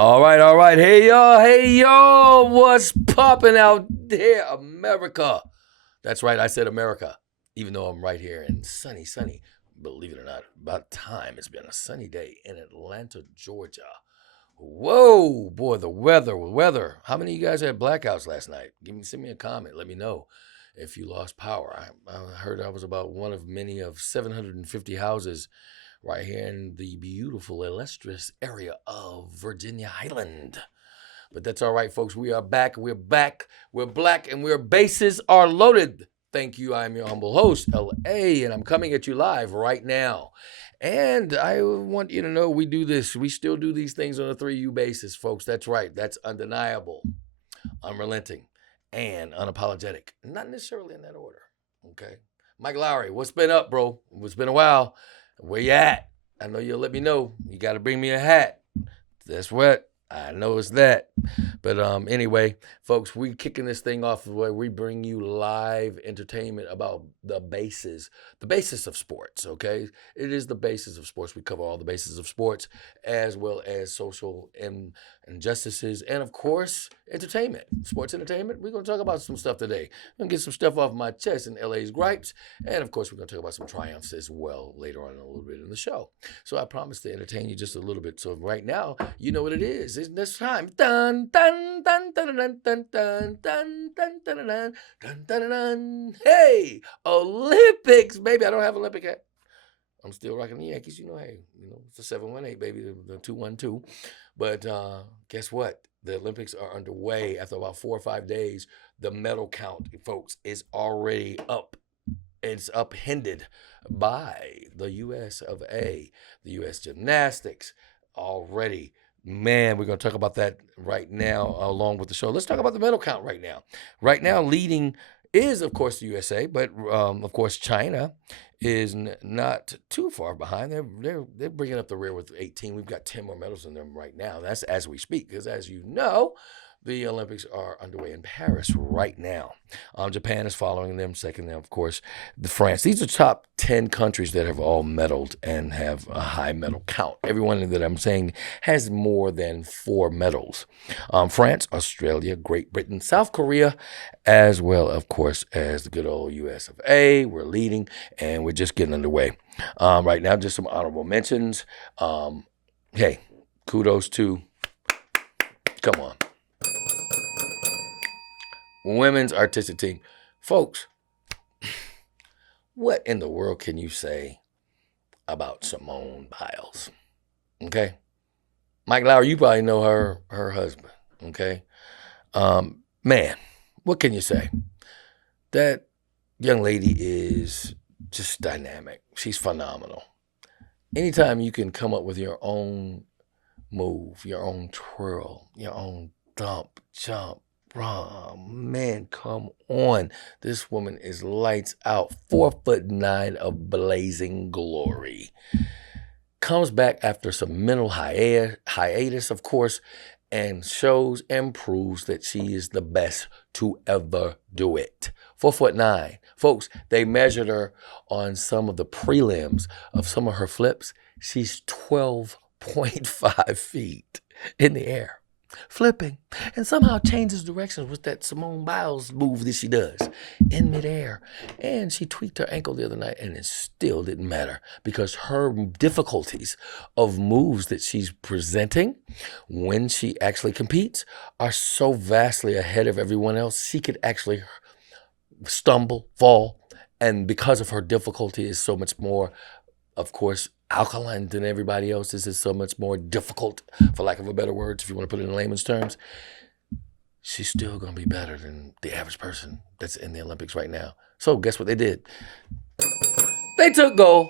All right. Hey, y'all. What's popping out there, America? That's right, I said America, even though I'm right here in sunny, believe it or not, about time. It's been a sunny day in Atlanta, Georgia. Whoa, boy, the weather. How many of you guys had blackouts last night? Send me a comment. Let me know if you lost power. I heard I was about one of many of 750 houses right here in the beautiful, illustrious area of Virginia Island. But that's all right, folks. We are back. We're back. We're black, and our bases are loaded. Thank you. I'm your humble host, LA, and I'm coming at you live right now. And I want you to know we do this. We still do these things on a 3U basis, folks. That's right. That's undeniable, unrelenting, and unapologetic. Not necessarily in that order. Okay. Mike Lowry, what's been up, bro? It's been a while. Where you at? I know you'll let me know. You got to bring me a hat. That's what. I know it's that. But anyway, folks, we kicking this thing off where we bring you live entertainment about the basis of sports, okay? It is the basis of sports. We cover all the bases of sports as well as social injustices and, of course, entertainment. Sports entertainment. We're going to talk about some stuff today. I'm going to get some stuff off my chest in LA's gripes. And, of course, we're going to talk about some triumphs as well later on a little bit in the show. So I promise to entertain you just a little bit. So right now, you know what it is. It's this time. Dun, dun, dun, dun, dun, dun, dun, dun, dun, dun, dun, dun, dun, dun. Hey, Olympics, baby. I don't have Olympic hat. I'm still rocking the Yankees. Hey, it's the 718, baby, the 212. But guess what? The Olympics are underway after about 4 or 5 days. The medal count, folks, is already up. It's upended by the U.S. of A., the U.S. gymnastics already. Man, we're going to talk about that right now along with the show. Let's talk about the medal count right now. Right now, leading is, of course, the USA, but, of course, China is not too far behind. They're bringing up the rear with 18. We've got 10 more medals in them right now. That's as we speak, because as you know, the Olympics are underway in Paris right now. Japan is following them. Second, then, of course, France. These are top 10 countries that have all medaled and have a high medal count. Everyone that I'm saying has more than 4 medals. France, Australia, Great Britain, South Korea, as well, of course, as the good old US of A. We're leading, and we're just getting underway. Right now, just some honorable mentions. Hey, kudos to, come on, women's artistic team. Folks, what in the world can you say about Simone Biles? Okay? Mike Lowry, you probably know her husband. Okay? Man, what can you say? That young lady is just dynamic. She's phenomenal. Anytime you can come up with your own move, your own twirl, your own dump, jump, man, come on. This woman is lights out. 4'9" of blazing glory. Comes back after some mental hiatus, of course, and shows and proves that she is the best to ever do it. 4'9". Folks, they measured her on some of the prelims of some of her flips. She's 12.5 feet in the air, flipping, and somehow changes directions with that Simone Biles move that she does in midair. And she tweaked her ankle the other night, and it still didn't matter because her difficulties of moves that she's presenting when she actually competes are so vastly ahead of everyone else. She could actually stumble, fall, and because of her difficulty is so much more, of course, alkaline than everybody else. This is so much more difficult, for lack of a better words, if you want to put it in layman's terms. She's still going to be better than the average person that's in the Olympics right now. So guess what they did? They took gold.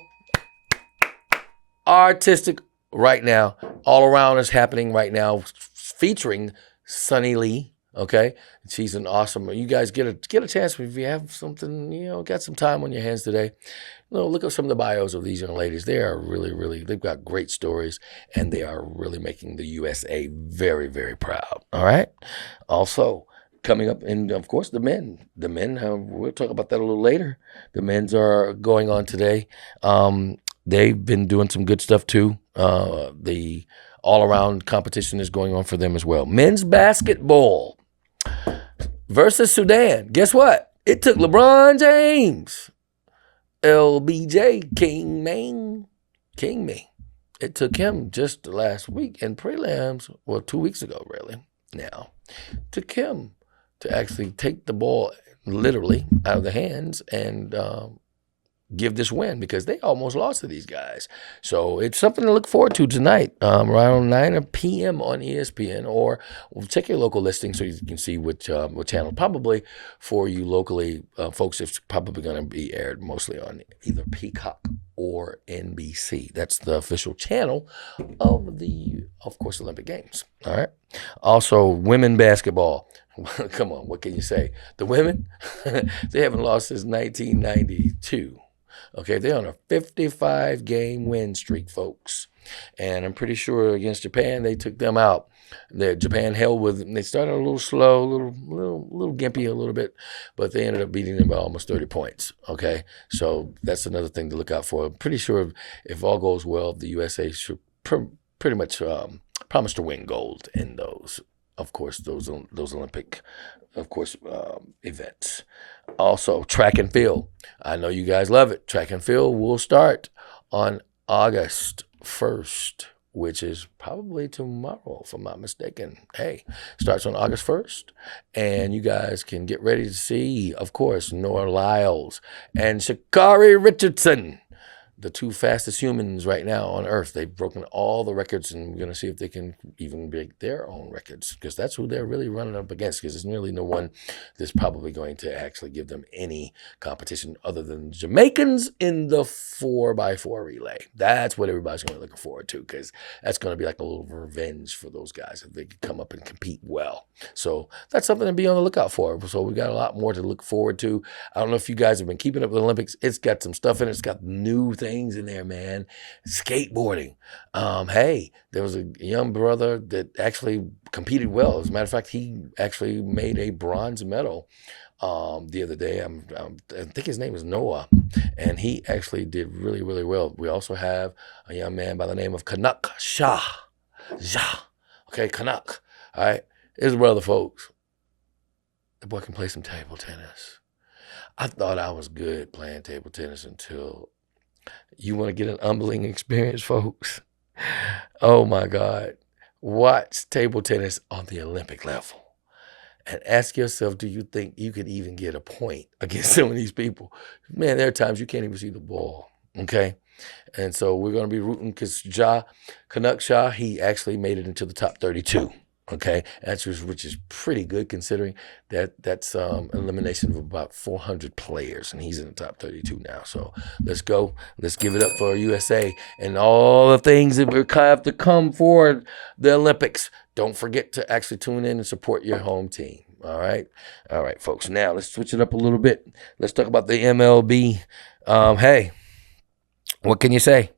Artistic right now. All around is happening right now, featuring Sunny Lee. Okay, she's an awesome. You guys get a chance if you have something, got some time on your hands today. Look at some of the bios of these young ladies. They are really, they've got great stories, and they are really making the USA very, very proud. All right. Also, coming up, and of course, the men. The men, we'll talk about that a little later. The men's are going on today. They've been doing some good stuff too. The all-around competition is going on for them as well. Men's basketball versus Sudan. Guess what? It took LeBron James, LBJ, King Ming. It took him just last week in prelims, well, 2 weeks ago, really, now. Took him to actually take the ball literally out of the hands and give this win, because they almost lost to these guys. So it's something to look forward to tonight, around 9 p.m. on ESPN, or check your local listing so you can see what channel. Probably for you locally folks, it's probably going to be aired mostly on either Peacock or NBC. That's the official channel of the, of course, Olympic Games. All right. Also, women basketball. Come on, what can you say? The women, they haven't lost since 1992. Okay, they're on a 55-game win streak, folks. And I'm pretty sure against Japan, they took them out. Japan held with them. They started a little slow, a little gimpy a little bit, but they ended up beating them by almost 30 points. Okay, so that's another thing to look out for. I'm pretty sure if all goes well, the USA should pretty much promise to win gold in those, of course, those Olympic, of course, events. Also, track and field. I know you guys love it. Track and field will start on August 1st, which is probably tomorrow, if I'm not mistaken. Hey, starts on August 1st. And you guys can get ready to see, of course, Noah Lyles and Sha'Carri Richardson, the two fastest humans right now on Earth. They've broken all the records, and we're going to see if they can even break their own records, because that's who they're really running up against, because there's really no one that's probably going to actually give them any competition other than Jamaicans in the 4x4 relay. That's what everybody's going to be looking forward to, because that's going to be like a little revenge for those guys if they can come up and compete well. So that's something to be on the lookout for. So we got a lot more to look forward to. I don't know if you guys have been keeping up with the Olympics. It's got some stuff in it. It's got new things in there, man. Skateboarding. Hey, there was a young brother that actually competed well. As a matter of fact, he actually made a bronze medal the other day. I think his name is Noah, and he actually did really, really well. We also have a young man by the name of Kanak Shah. Okay, Kanak. All right, his brother, folks. The boy can play some table tennis. I thought I was good playing table tennis until you want to get an humbling experience, folks. Oh my God. Watch table tennis on the Olympic level and ask yourself, do you think you could even get a point against some of these people? Man, there are times you can't even see the ball. Okay. And so we're going to be rooting, because Kanak Shah, he actually made it into the top 32. Okay, which is pretty good, considering that's elimination of about 400 players, and he's in the top 32 now. So let's go. Let's give it up for USA and all the things that we have to come for the Olympics. Don't forget to actually tune in and support your home team. All right, folks. Now let's switch it up a little bit. Let's talk about the MLB. Hey, what can you say?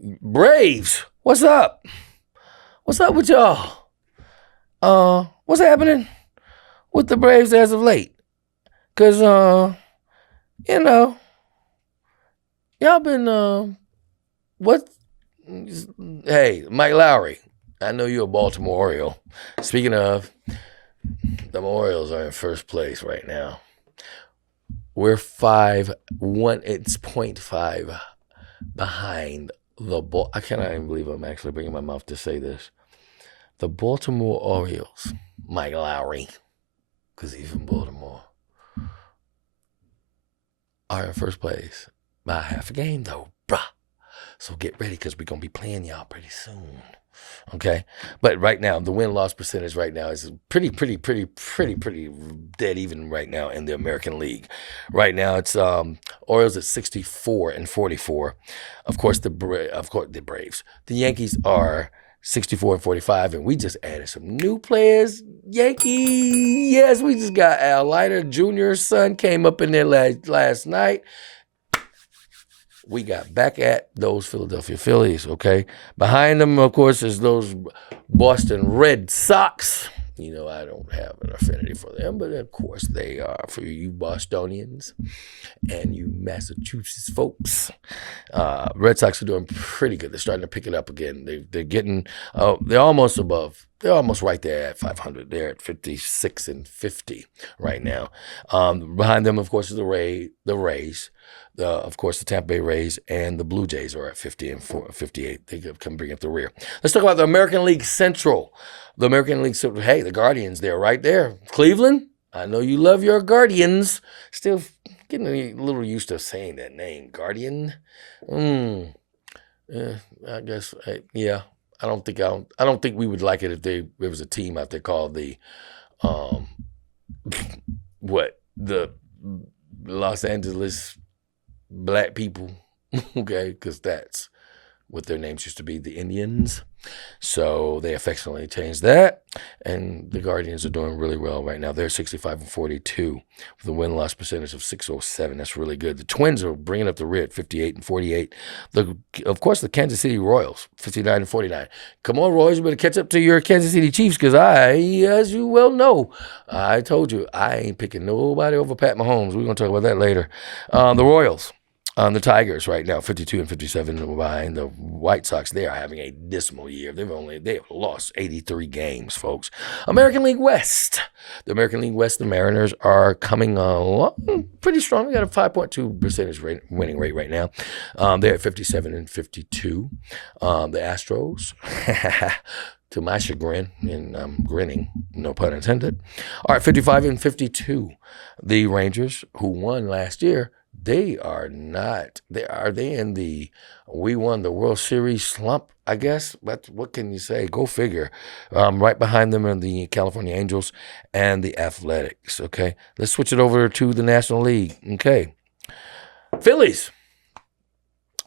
Braves, what's up? What's up with y'all? What's happening with the Braves as of late? Because, y'all been, hey, Mike Lowry, I know you're a Baltimore Oriole. Speaking of, the Orioles are in first place right now. We're 5-1, it's 0.5 behind the ball. I cannot even believe I'm actually bringing my mouth to say this. The Baltimore Orioles, Mike Lowry, because he's from Baltimore, are in first place by half a game, though, bruh. So get ready, because we're going to be playing y'all pretty soon. Okay? But right now, the win-loss percentage right now is pretty dead even right now in the American League. Right now, it's Orioles at 64-44. Of course, the Braves. The Yankees are 64-45, and we just added some new players. Yankee, yes, we just got Al Leiter Jr.'s son came up in there last night. We got back at those Philadelphia Phillies, okay? Behind them, of course, is those Boston Red Sox. I don't have an affinity for them, but of course they are for you Bostonians and you Massachusetts folks. Red Sox are doing pretty good. They're starting to pick it up again. They're getting, they're almost above. They're almost right there at 500. They're at 56 and 50 right now. Behind them, of course, is the Rays. Of course, the Tampa Bay Rays and the Blue Jays are at 50 and 58. They can bring up the rear. Let's talk about the American League Central. The American League Central, hey, the Guardians, they're right there. Cleveland, I know you love your Guardians. Still getting a little used to saying that name, Guardian. I guess, yeah. I don't think we would like it if there was a team out there called the, the Los Angeles Black people, okay, because that's what their names used to be, the Indians. So they affectionately changed that, and the Guardians are doing really well right now. They're 65 and 42 with a win-loss percentage of 607. That's really good. The Twins are bringing up the rear at 58 and 48. Of course, the Kansas City Royals, 59 and 49. Come on, Royals, you better catch up to your Kansas City Chiefs because as you well know, I told you, I ain't picking nobody over Pat Mahomes. We're going to talk about that later. The Royals. The Tigers right now, 52 and 57 behind the White Sox. They are having a dismal year. They have lost 83 games, folks. American League West. The American League West, the Mariners are coming along pretty strong. We got a 5.2% winning rate right now. They're at 57 and 52. The Astros, to my chagrin, and I'm grinning, no pun intended, are at 55 and 52. The Rangers, who won last year, they are not. Are they in the we won the World Series slump, I guess? But what can you say? Go figure. Right behind them are the California Angels and the Athletics, okay? Let's switch it over to the National League, okay? Phillies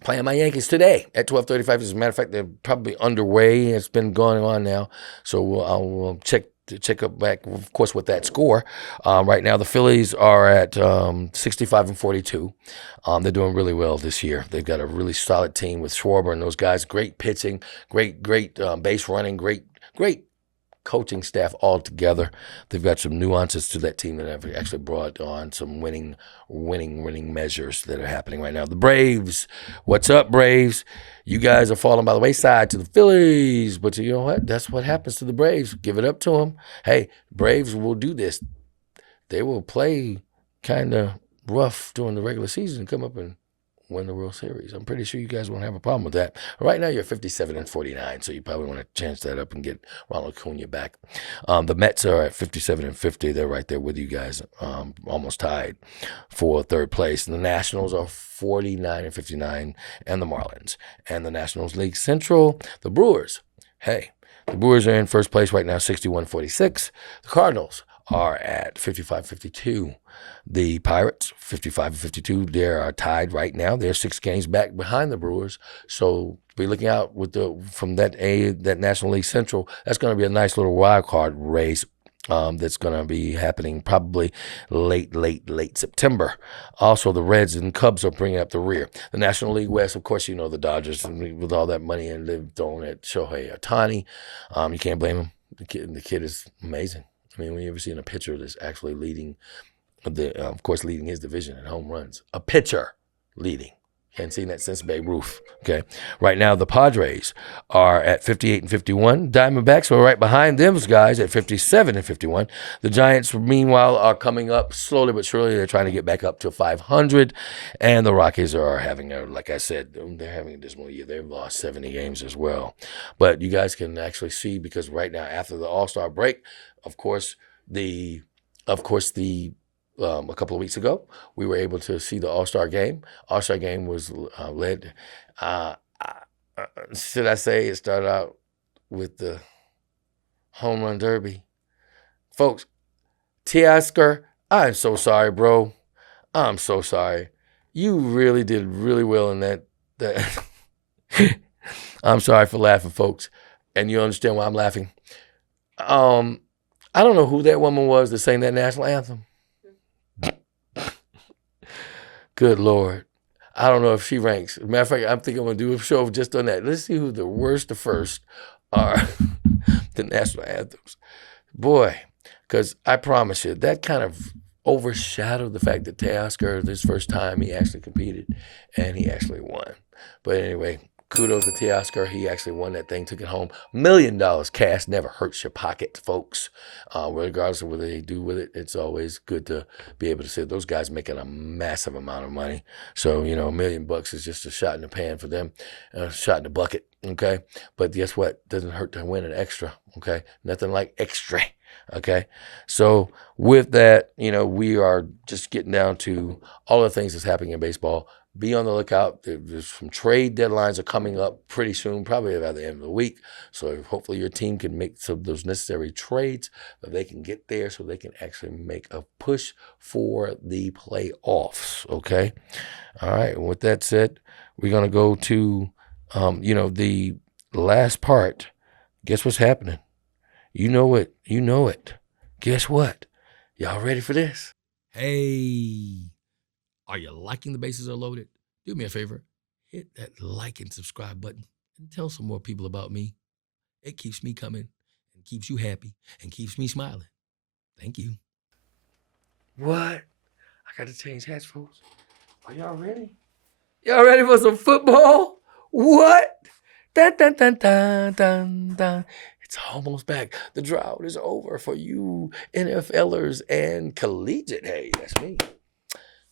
playing my Yankees today at 12:35. As a matter of fact, they're probably underway. It's been going on now. So I'll check up back, of course, with that score. Right now, the Phillies are at 65 and 42. They're doing really well this year. They've got a really solid team with Schwarber and those guys. Great pitching, great base running, great coaching staff all together. They've got some nuances to that team that have actually brought on some winning measures that are happening right now. The Braves, what's up, Braves? You guys are falling by the wayside to the Phillies, but you know what? That's what happens to the Braves. Give it up to them. Hey, Braves will do this. They will play kind of rough during the regular season and come up and win the World Series. I'm pretty sure you guys won't have a problem with that. Right now, you're 57 and 49, so you probably want to change that up and get Ronald Acuna back. The Mets are at 57 and 50. They're right there with you guys, almost tied for third place. And the Nationals are 49 and 59, and the Marlins. And the Nationals League Central, the Brewers. Hey, the Brewers are in first place right now, 61-46. The Cardinals are at 55-52. The Pirates, 55-52, they are tied right now. They're 6 games back behind the Brewers. So be looking out from that National League Central. That's going to be a nice little wild card race. That's going to be happening probably late September. Also, the Reds and Cubs are bringing up the rear. The National League West, of course, the Dodgers with all that money and they've thrown at Shohei Ohtani. You can't blame him. The kid is amazing. I mean, when you ever seen a pitcher that's actually leading leading his division in home runs, a pitcher leading. Hadn't seen that since Babe Ruth. Okay. Right now, the Padres are at 58 and 51. Diamondbacks are right behind them guys at 57 and 51. The Giants, meanwhile, are coming up slowly but surely. They're trying to get back up to 500. And the Rockies are having like I said, they're having a dismal year. They've lost 70 games as well. But you guys can actually see, because right now, after the All-Star break, a couple of weeks ago, we were able to see the All-Star game. All-Star game was led, should I say, it started out with the home run derby. Folks, Teoscar, I'm so sorry, bro. I'm so sorry. You really did really well in that. I'm sorry for laughing, folks. And you understand why I'm laughing. I don't know who that woman was that sang that national anthem. Good Lord. I don't know if she ranks. As a matter of fact, I'm thinking I'm going to do a show just on that. Let's see who the worst to first are the national anthems. boy, because I promise you, that kind of overshadowed the fact that Teoscar, this first time he actually competed, and he actually won. But anyway, kudos to Teoscar. He actually won that thing, took it home. $1 million cash never hurts your pocket, folks. Regardless of what they do with it, it's always good to be able to say those guys making a massive amount of money. So, you know, $1 million is just a shot in the pan for them, a shot in the bucket. Okay. But guess what? Doesn't hurt to win an extra. Okay. Nothing like extra. Okay. So with that, you know, we are just getting down to all the things that's happening in baseball. Be on the lookout. There's some trade deadlines are coming up pretty soon, probably about the end of the week. So hopefully your team can make some of those necessary trades that they can get there so they can actually make a push for the playoffs. Okay. All right. And with that said, we're going to go to, you know, the last part. Guess what's happening? You know it. You know it. Guess what? Y'all ready for this? Hey, are you liking The Bases Are Loaded? Do me a favor. Hit that like and subscribe button and tell some more people about me. It keeps me coming and keeps you happy and keeps me smiling. Thank you. What? I got to change hats, folks. Are y'all ready? Y'all ready for some football? What? Dun, dun, dun, dun, dun, dun. It's almost back. The drought is over for you NFLers and collegiate. Hey, that's me.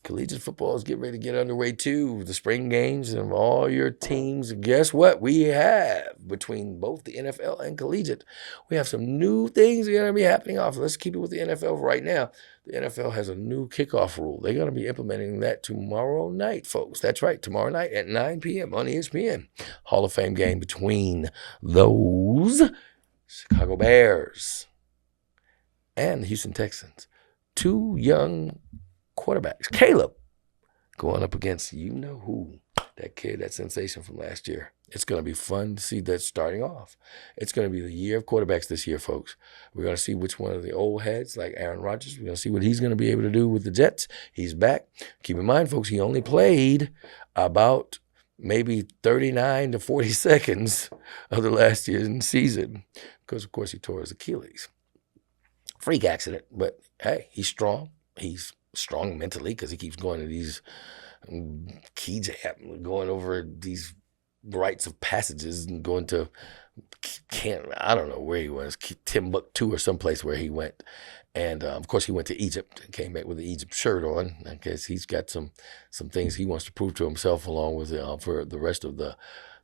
Collegiate football is getting ready to get underway too. The spring games and all your teams. Guess what? We have between both the NFL and collegiate, we have some new things that are going to be happening off. Let's keep it with the NFL right now. The NFL has a new kickoff rule. They're going to be implementing that tomorrow night, folks. That's right, tomorrow night at 9 p.m. on ESPN. Hall of Fame game between those Chicago Bears and the Houston Texans. Two young quarterbacks. Caleb going up against you know who, that kid, that sensation from last year. It's going to be fun to see that starting off. It's going to be the year of quarterbacks this year, folks. We're going to see which one of the old heads, like Aaron Rodgers, we're going to see what he's going to be able to do with the Jets. He's back. Keep in mind, folks, he only played about maybe 39 to 40 seconds of the last year's season because, of course, he tore his Achilles. Freak accident, but hey, he's strong. He's strong mentally because he keeps going to these key jam, going over these rites of passages and going to I don't know where he was, Timbuktu or someplace where he went. And of course, he went to Egypt and came back with the Egypt shirt on. I guess he's got some things he wants to prove to himself, along with for the rest of the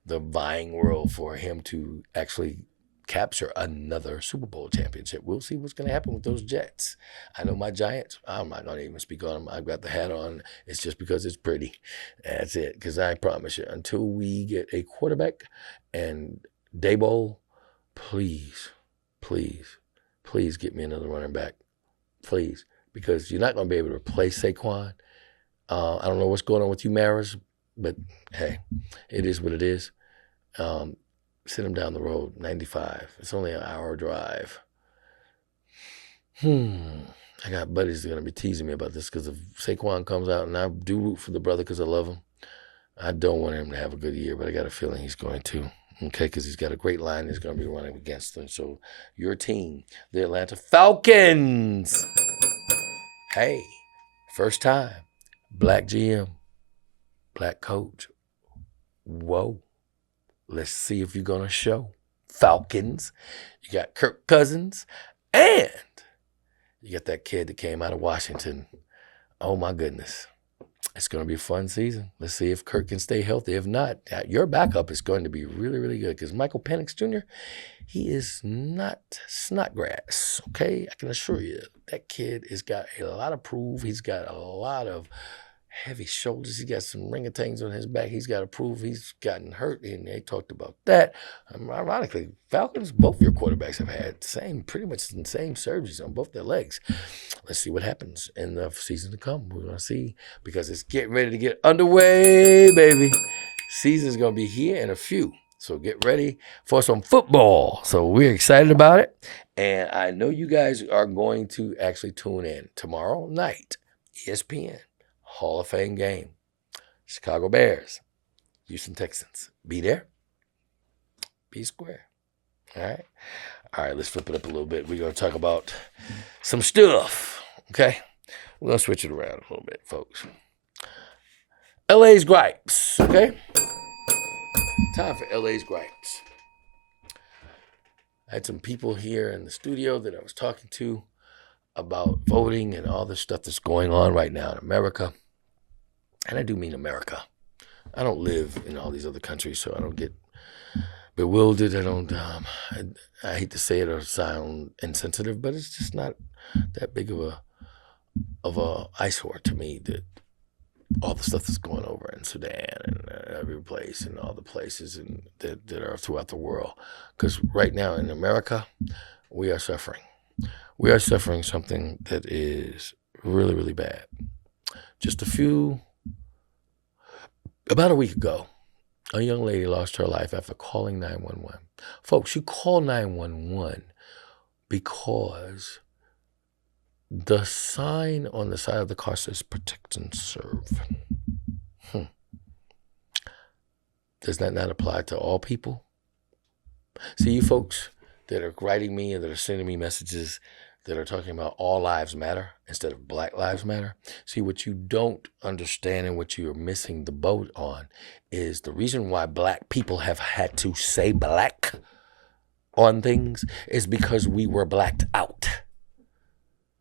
vying world, for him to actually capture another Super Bowl championship. We'll see what's going to happen with those Jets. I know my Giants, I'm not going to even speak on them. I've got the hat on. It's just because it's pretty. That's it. Because I promise you, until we get a quarterback and Daboll, please, please, please get me another running back. Please. Because you're not going to be able to replace Saquon. I don't know what's going on with you, Maris, but hey, it is what it is. Send him down the road, 95. It's only an hour drive. I got buddies that are going to be teasing me about this because if Saquon comes out, and I do root for the brother because I love him, I don't want him to have a good year, but I got a feeling he's going to. Okay, because he's got a great line that's going to be running against them. So your team, the Atlanta Falcons. Hey, first time, black GM, black coach. Whoa. Let's see if you're going to show. Falcons. You got Kirk Cousins. And you got that kid that came out of Washington. Oh, my goodness. It's going to be a fun season. Let's see if Kirk can stay healthy. If not, your backup is going to be really, really good because Michael Penix Jr., he is not Snodgrass, okay? I can assure you. That kid has got a lot of proof. He's got a lot of heavy shoulders. He got some ring-a-tings on his back. He's got to prove he's gotten hurt, and they talked about that. Ironically, Falcons, both your quarterbacks have had pretty much the same surgeries on both their legs. Let's see what happens in the season to come. We're going to see because it's getting ready to get underway, baby. Season's going to be here in a few. So get ready for some football. So we're excited about it. And I know you guys are going to actually tune in tomorrow night, ESPN. Hall of Fame game. Chicago Bears, Houston Texans. Be there. Be square. All right. All right, let's flip it up a little bit. We're going to talk about some stuff, okay? We're going to switch it around a little bit, folks. LA's gripes, okay? Time for LA's gripes. I had some people here in the studio that I was talking to about voting and all this stuff that's going on right now in America. And I do mean America. I don't live in all these other countries, so I don't get bewildered. I hate to say it or sound insensitive, but it's just not that big of a eyesore to me that all the stuff that's going over in Sudan and every place and all the places that are throughout the world. Because right now in America, we are suffering. We are suffering something that is really, really bad. About a week ago, a young lady lost her life after calling 911. Folks, you call 911 because the sign on the side of the car says protect and serve. Does that not apply to all people? See, you folks that are writing me and that are sending me messages that are talking about all lives matter instead of Black Lives Matter. See, what you don't understand and what you're missing the boat on is the reason why Black people have had to say black on things is because we were blacked out.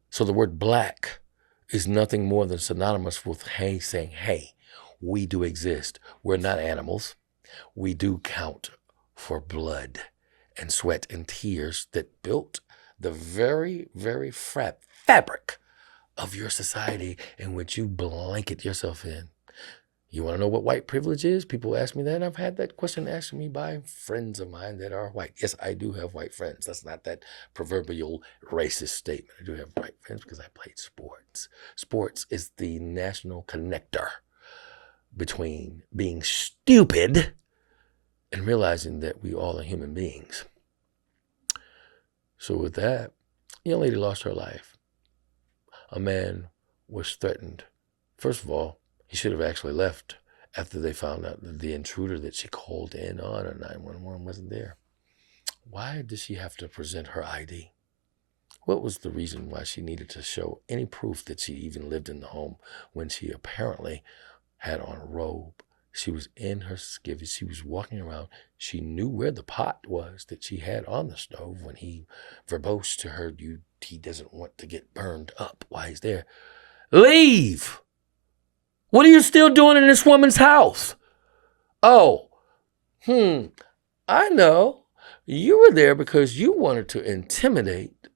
So the word black is nothing more than synonymous with saying, hey, we do exist. We're not animals. We do count for blood and sweat and tears that built the very, very fabric of your society in which you blanket yourself in. You want to know what white privilege is? People ask me that, and I've had that question asked me by friends of mine that are white. Yes, I do have white friends. That's not that proverbial racist statement. I do have white friends because I played sports. Sports is the national connector between being stupid and realizing that we all are human beings. So with that, a young lady lost her life. A man was threatened. First of all, he should have actually left after they found out that the intruder that she called in on, or 911, wasn't there. Why did she have to present her ID? What was the reason why she needed to show any proof that she even lived in the home when she apparently had on a robe? She was in her skivvy. She was walking around. She knew where the pot was that she had on the stove when he verbosed to her, he doesn't want to get burned up while he's there. Leave! What are you still doing in this woman's house? Oh, I know. You were there because you wanted to intimidate,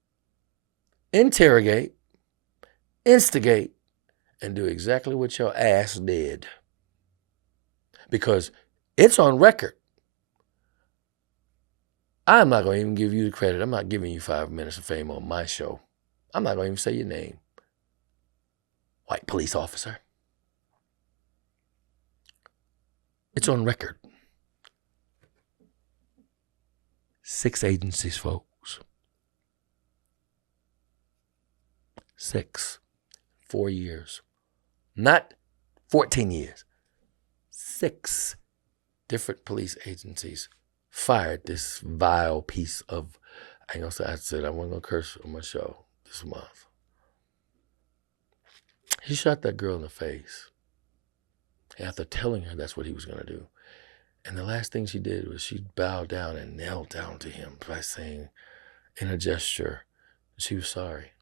interrogate, instigate, and do exactly what your ass did. Because it's on record. I'm not going to even give you the credit. I'm not giving you 5 minutes of fame on my show. I'm not going to even say your name. White police officer. It's on record. 6 agencies, folks. 6. 4 years. Not 14 years. 6 different police agencies fired this vile piece of, I wasn't going to curse on my show this month. He shot that girl in the face after telling her that's what he was going to do. And the last thing she did was she bowed down and knelt down to him by saying, in a gesture, she was sorry.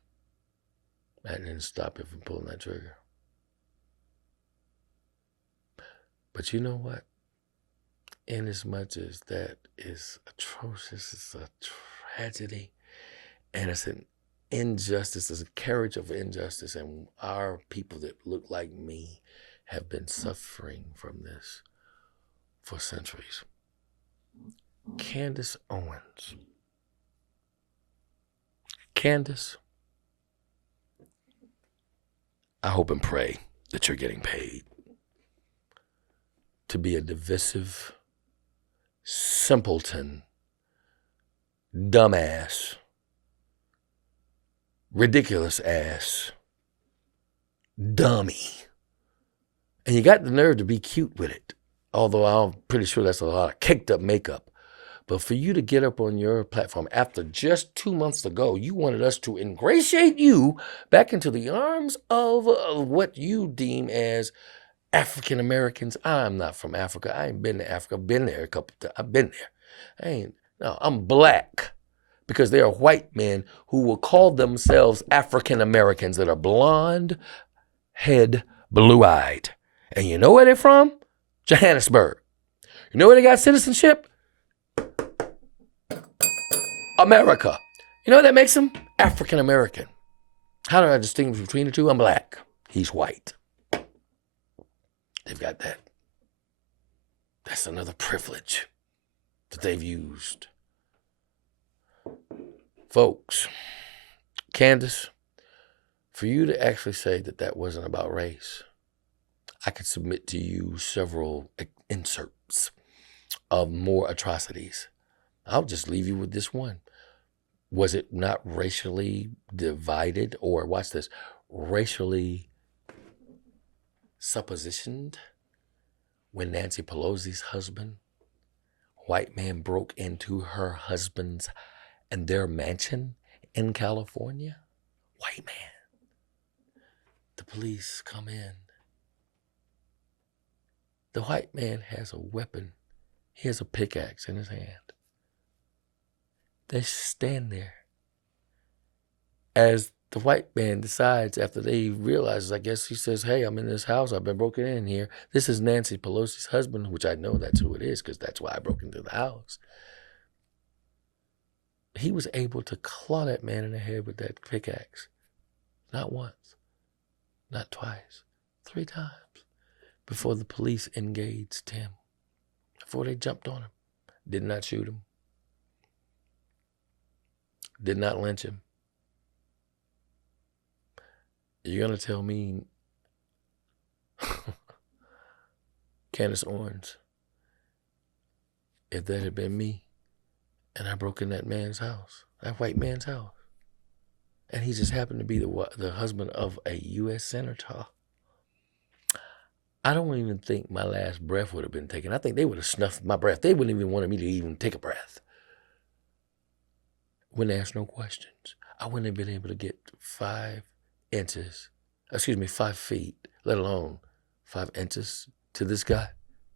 That didn't stop him from pulling that trigger. But you know what? Inasmuch as that is atrocious, it's a tragedy, and it's an injustice, it's a carriage of injustice, and our people that look like me have been suffering from this for centuries. Candace Owens. Candace, I hope and pray that you're getting paid to be a divisive, simpleton, dumbass, ridiculous ass, dummy. And you got the nerve to be cute with it. Although I'm pretty sure that's a lot of caked up makeup. But for you to get up on your platform after just 2 months ago, you wanted us to ingratiate you back into the arms of what you deem as African Americans. I'm not from Africa. I ain't been to Africa. I've been there a couple times. I've been there. I'm black. Because there are white men who will call themselves African Americans that are blonde, head, blue-eyed. And you know where they're from? Johannesburg. You know where they got citizenship? America. You know what that makes them? African American. How do I distinguish between the two? I'm black. He's white. They've got that. That's another privilege that they've used. Folks, Candace, for you to actually say that that wasn't about race, I could submit to you several inserts of more atrocities. I'll just leave you with this one. Was it not racially divided, or watch this, racially suppositioned when Nancy Pelosi's husband, white man, broke into her husband's and their mansion in California? White man. The police come in. The white man has a weapon. He has a pickaxe in his hand. They stand there as the white man decides, after they realizes, I guess he says, hey, I'm in this house. I've been broken in here. This is Nancy Pelosi's husband, which I know that's who it is because that's why I broke into the house. He was able to claw that man in the head with that pickaxe. Not once, not twice, 3 times before the police engaged him, before they jumped on him. Did not shoot him. Did not lynch him. You're going to tell me, Candace Owens, if that had been me and I broke in that man's house, that white man's house, and he just happened to be the husband of a U.S. senator, I don't even think my last breath would have been taken. I think they would have snuffed my breath. They wouldn't even want me to even take a breath. Wouldn't ask no questions. I wouldn't have been able to get 5 feet, let alone 5 inches to this guy,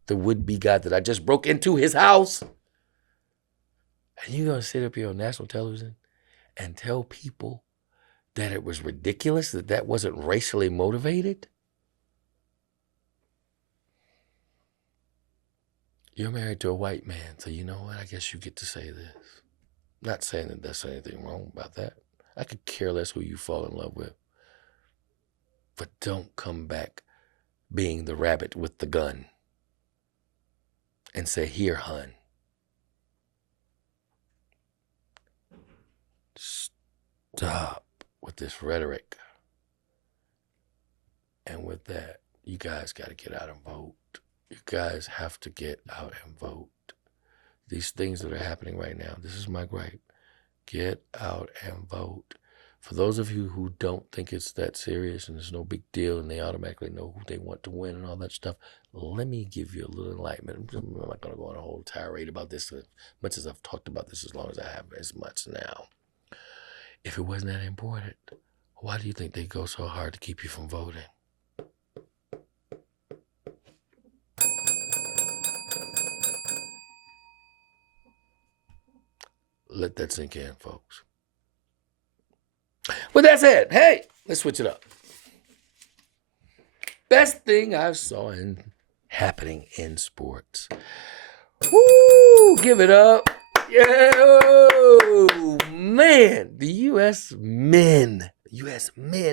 the would-be guy that I just broke into his house. And you're going to sit up here on national television and tell people that it was ridiculous, that that wasn't racially motivated? You're married to a white man, so you know what? I guess you get to say this. Not saying that there's anything wrong about that. I could care less who you fall in love with. But don't come back being the rabbit with the gun and say, here, hun. Stop with this rhetoric. And with that, you guys got to get out and vote. You guys have to get out and vote. These things that are happening right now, this is my gripe. Get out and vote. For those of you who don't think it's that serious and it's no big deal and they automatically know who they want to win and all that stuff, let me give you a little enlightenment. I'm not going to go on a whole tirade about this as much as I've talked about this as long as I have as much now. If it wasn't that important, why do you think they go so hard to keep you from voting? Let that sink in, folks. With that said, hey, let's switch it up. Best thing I saw happening in sports. Woo! Give it up. Yeah, man. The U.S. men,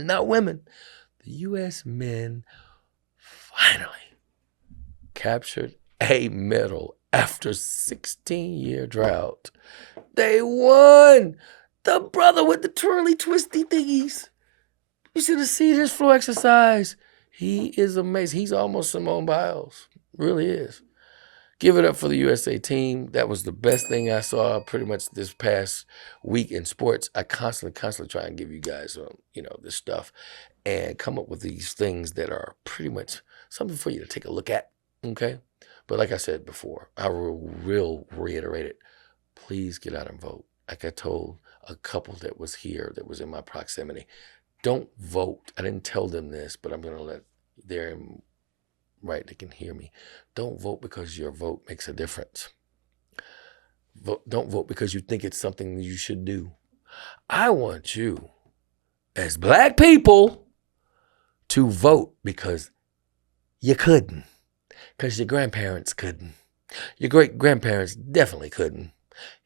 not women, the U.S. men finally captured a medal after 16-year drought. They won. The brother with the twirly, twisty thingies. You should have seen his floor exercise. He is amazing. He's almost Simone Biles. Really is. Give it up for the USA team. That was the best thing I saw pretty much this past week in sports. I constantly try and give you guys, this stuff and come up with these things that are pretty much something for you to take a look at, okay? But like I said before, I will reiterate it. please get out and vote. Like I told a couple that was here, that was in my proximity, don't vote. I didn't tell them this, but I'm going to let them, right, they can hear me. Don't vote because your vote makes a difference. Don't vote because you think it's something you should do. I want you, as black people, to vote because you couldn't. Because your grandparents couldn't. Your great-grandparents definitely couldn't.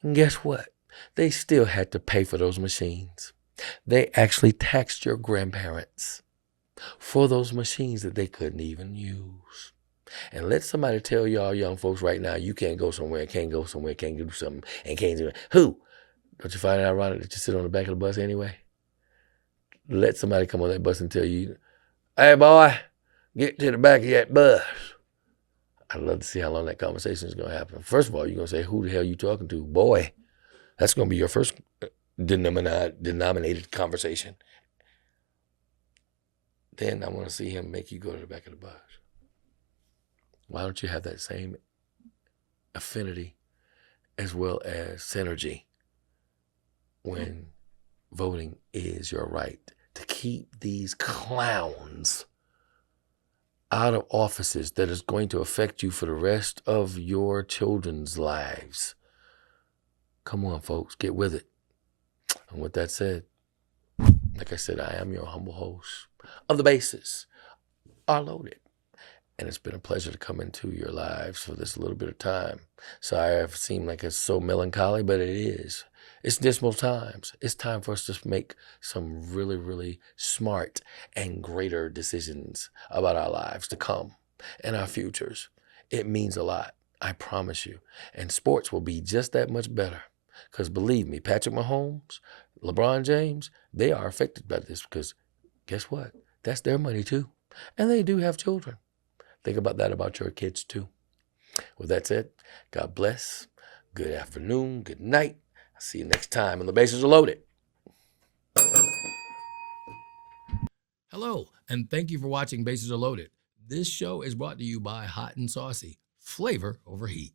And guess what? They still had to pay for those machines. They actually taxed your grandparents for those machines that they couldn't even use. And let somebody tell y'all young folks right now, you can't go somewhere, can't go somewhere, can't do something, and can't do it. Who? Don't you find it ironic that you sit on the back of the bus anyway? Let somebody come on that bus and tell you, hey, boy, get to the back of that bus. I'd love to see how long that conversation is going to happen. First of all, you're going to say, who the hell are you talking to? Boy, that's going to be your first denominated conversation. Then I want to see him make you go to the back of the bus. Why don't you have that same affinity as well as synergy when voting is your right to keep these clowns out of offices that is going to affect you for the rest of your children's lives? Come on, folks, get with it. And with that said, like I said, I am your humble host of The Bases Are Loaded. And it's been a pleasure to come into your lives for this little bit of time. Sorry I've seemed like it's so melancholy, but it is. It's dismal times. It's time for us to make some really, really smart and greater decisions about our lives to come and our futures. It means a lot, I promise you. And sports will be just that much better. Because believe me, Patrick Mahomes, LeBron James, they are affected by this because guess what? That's their money too. And they do have children. Think about that about your kids too. With that said, God bless. Good afternoon. Good night. I'll see you next time when The Bases Are Loaded. Hello, and thank you for watching Bases Are Loaded. This show is brought to you by Hot and Saucy. Flavor over heat.